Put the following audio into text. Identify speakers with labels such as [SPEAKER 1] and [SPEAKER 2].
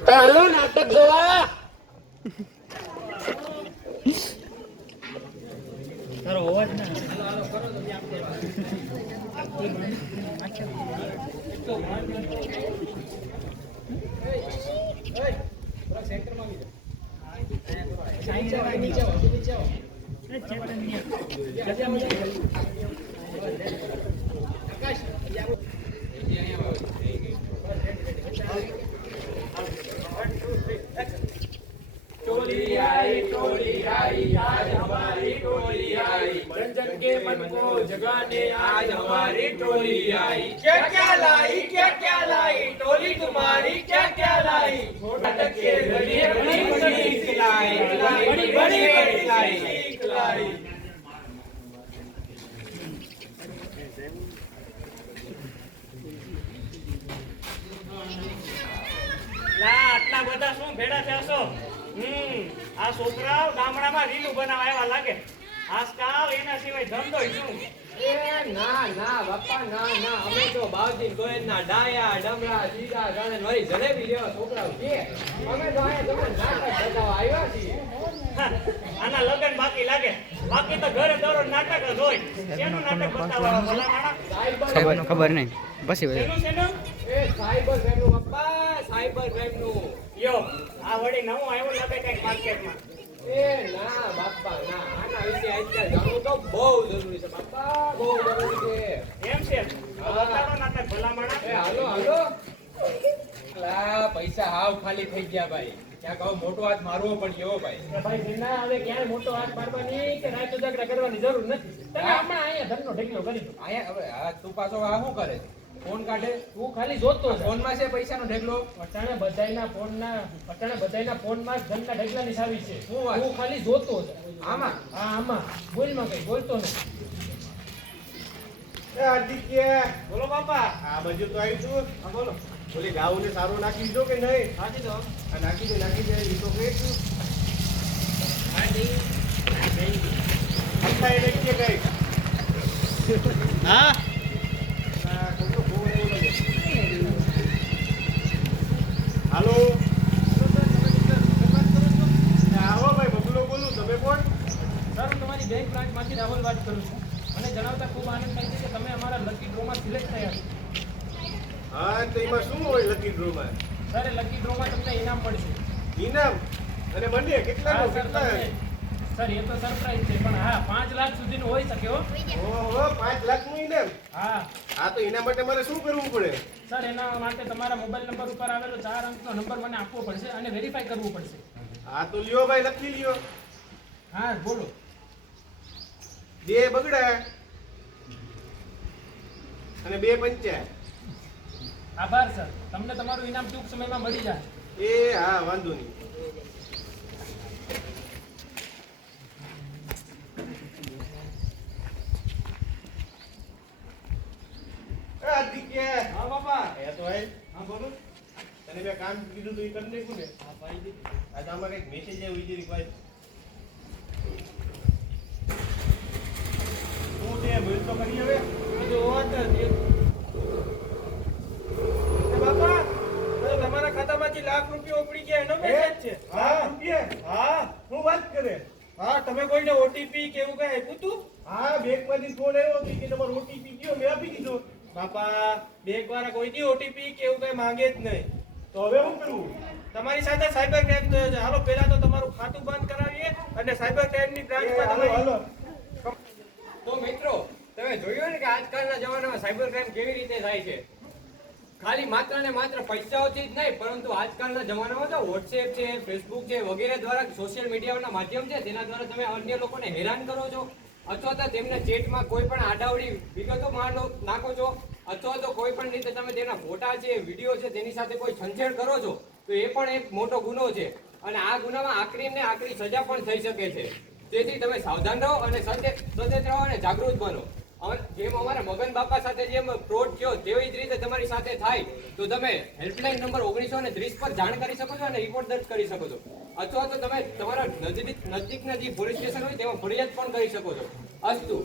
[SPEAKER 1] ચાલો નાટક જોવા.
[SPEAKER 2] તારો અવાજ ના
[SPEAKER 3] के मन को जगाने आज हमारी टोली आई क्या क्या लाई क्या क्या लाई टोली तुम्हारी क्या क्या लाई नाटक के जरिए बड़ी बड़ी खिलाई बड़ी बड़ी खिलाई खिलाई
[SPEAKER 2] લા આટલા બધા શું ભેડા થયા છો હમ આ છોકરાઓ ગામડામાં રીલું બનાવવા આવ્યા લાગે આજકાલ એના સિવાય ધંધો શું?
[SPEAKER 3] એ ના ના બાપા ના ના. અમે તો બાવજી ગોયલના ડાયા ડમરા સીધા ગણે વળી જલેબી લેવા છોકરાઓ છે અમે તો અહીંયા તમને નાટક બતાવવા આવ્યા છીએ.
[SPEAKER 2] આના લગન બાકી લાગે. બાકી તો ઘરે દરરોજ નાટક જ હોય. શેનું નાટક બતાવવા ભલા માણા
[SPEAKER 3] સાયબર
[SPEAKER 4] ખબર ખબર નહીં. બધું
[SPEAKER 3] એ સાયબર ક્રાઇમનું બાપા સાયબર ક્રાઇમનું
[SPEAKER 2] યો આ વળી નવું આવ્યું લાગે કંઈક માર્કેટમાં
[SPEAKER 3] એ ના બાપા ના આના વિશે અત્યારે જાણવું તો બહુ જરૂરી છે બાપા. બહુ જરૂરી છે.
[SPEAKER 2] એમ છે? તો નાટક ભલા
[SPEAKER 3] એ હાલો હાલો. લા પૈસા હાવ ખાલી થઈ ગયા ભાઈ. ક્યાં કહો મોટો હાથ મારવો પડ્યો ભાઈ.
[SPEAKER 2] ભાઈ જીના હવે ક્યાંય મોટો હાથ મારવાની કે રાત ઉજાગરા કરવાની જરૂર નથી. તમે હમણાં અહીંયા ધનનો ઢગલો કરી દો.
[SPEAKER 3] અહીંયા હવે આ તું પાછો આ શું કરે ફોન કાઢે
[SPEAKER 2] તું ખાલી જોતો
[SPEAKER 3] ફોનમાં છે પૈસાનો ઢેગલો?
[SPEAKER 2] અટાણે બધાયના ફોનના અટાણે બધાયના ફોનમાં જ ધનના ઢગલાની ચાવી છે.
[SPEAKER 3] શું છે
[SPEAKER 2] તું ખાલી જોતો
[SPEAKER 3] આમાં?
[SPEAKER 2] હા આમાં. બોલમાં કઈ બોલતો નહીં.
[SPEAKER 1] આદિત્ય.
[SPEAKER 2] બોલો બાપા.
[SPEAKER 1] આ બાજુ તો આવી છું
[SPEAKER 2] હા બોલો.
[SPEAKER 1] ઓલી ગાઉને સારો નાખી દીધો કે નહીં?
[SPEAKER 2] નાખી દો.
[SPEAKER 1] આ નાખી દે નાખી દે કે તું હમણાં એને કે કઈ
[SPEAKER 4] હા?
[SPEAKER 1] હાલો. આવો ભાઈ બબલો બોલું. તમે કોણ?
[SPEAKER 2] સર હું તમારી બેંક બ્રાન્ચમાંથી રાહુલ વાત કરું છું. મને જણાવતા ખૂબ આનંદ થાય છે કે તમે અમારા લકી ડ્રોમાં સિલેક્ટ થયા છો.
[SPEAKER 1] હા તો એમાં શું હોય લકી ડ્રોમાં
[SPEAKER 2] સર લકી ડ્રોમાં તમને ઇનામ મળશે.
[SPEAKER 1] ઇનામ? અને
[SPEAKER 2] હા
[SPEAKER 1] કેટલા?
[SPEAKER 2] સર એ તો સરપ્રાઈઝ છે પણ હા પાંચ લાખ સુધીનું હોઈ શકે હો.
[SPEAKER 1] પાંચ લાખનું
[SPEAKER 2] હા.
[SPEAKER 1] તો એના માટે મારે શું કરવું પડે?
[SPEAKER 2] સર એના માટે તમારા મોબાઈલ નંબર ઉપર આવેલો ચાર અંકનો નંબર મને આપવો પડશે અને વેરીફાઈ કરવું પડશે.
[SPEAKER 1] હા તો લ્યો ભાઈ લખી લ્યો.
[SPEAKER 2] હા બોલો.
[SPEAKER 1] બે બગડા અને બે પંચા.
[SPEAKER 2] આભાર સર. તમને તમારું ઇનામ ટૂંક સમયમાં મળી જાય.
[SPEAKER 1] એ હા વાંધો નહીં એ આદિત્ય
[SPEAKER 2] હા
[SPEAKER 1] તો
[SPEAKER 2] હા. બોલો.
[SPEAKER 1] તને મેં કામ કીધું તો એ કરી નાખ્યું ને?
[SPEAKER 2] હા પાઈ દીધું.
[SPEAKER 1] આ તો મેસેજ આવ્યો ભાઈ. તો કરી હવે?
[SPEAKER 2] જો.
[SPEAKER 1] વાત બાપા!
[SPEAKER 2] તમારા ખાતામાંથી લાખ રૂપિયા ઉપડી ગયા એનો? મેસેજ છે.
[SPEAKER 1] હા. રૂપિયા?
[SPEAKER 2] હા.
[SPEAKER 1] હું વાત કરે?
[SPEAKER 2] હા તમે કોઈને ઓટીપી કે એવું કઈ આપ્યું તું?
[SPEAKER 1] હા બેંકમાંથી ફોન આવ્યો કે તમારો ઓટીપી ગયો મેં આપી દીધો.
[SPEAKER 2] બાપા બેંક વાળા કોઈ દી ઓટીપી કે એવું કઈ માંગે જ નહીં.
[SPEAKER 1] તો હવે શું કરવું
[SPEAKER 2] તમારી સાથે સાયબર ક્રાઇમ થયો છે. હાલો પહેલા તો તમારું ખાતું બંધ કરાવીએ અને સાયબર ક્રાઇમની બ્રાન્ચમાં
[SPEAKER 1] તમે હાલો
[SPEAKER 3] તો મિત્રો તમે જોયું ને કે આજકાલના જમાનામાં સાયબર ક્રાઇમ કેવી રીતે થાય છે? ખાલી માત્ર ને માત્ર પૈસાઓથી જ નહીં પરંતુ આજકાલના જમાનામાં તો વોટ્સએપ છે ફેસબુક છે વગેરે દ્વારા સોશિયલ મીડિયાના માધ્યમ છે તેના દ્વારા તમે અન્ય લોકોને હેરાન કરો છો. અથવા તો તેમના ચેટમાં કોઈ પણ આડાવડી વિગતો માનો નાખો છો, અથવા તો કોઈ પણ રીતે તમે તેના ફોટા છે વીડિયો છે તેની સાથે કોઈ છંછેડ કરો છો, તો એ પણ એક મોટો ગુનો છે. અને આ ગુનામાં આકરી ને આકરી સજા પણ થઈ શકે છે. તેથી તમે સાવધાન રહો અને સચેત રહો અને જાગૃત બનો. જેમ અમારા મગન બાપા સાથે જેમ ફ્રોડ થયો, તેવી જ રીતે તમારી સાથે થાય. તો તમે હેલ્પલાઇન નંબર ઓગણીસો ને ત્રીસ પર જાણ કરી શકો છો અને રિપોર્ટ દર્જ કરી શકો છો. અથવા તો તમે તમારા નજીક નજીકના જે પોલીસ સ્ટેશન હોય, તેમાં ફરિયાદ પણ કરી શકો છો. અસ્તુ.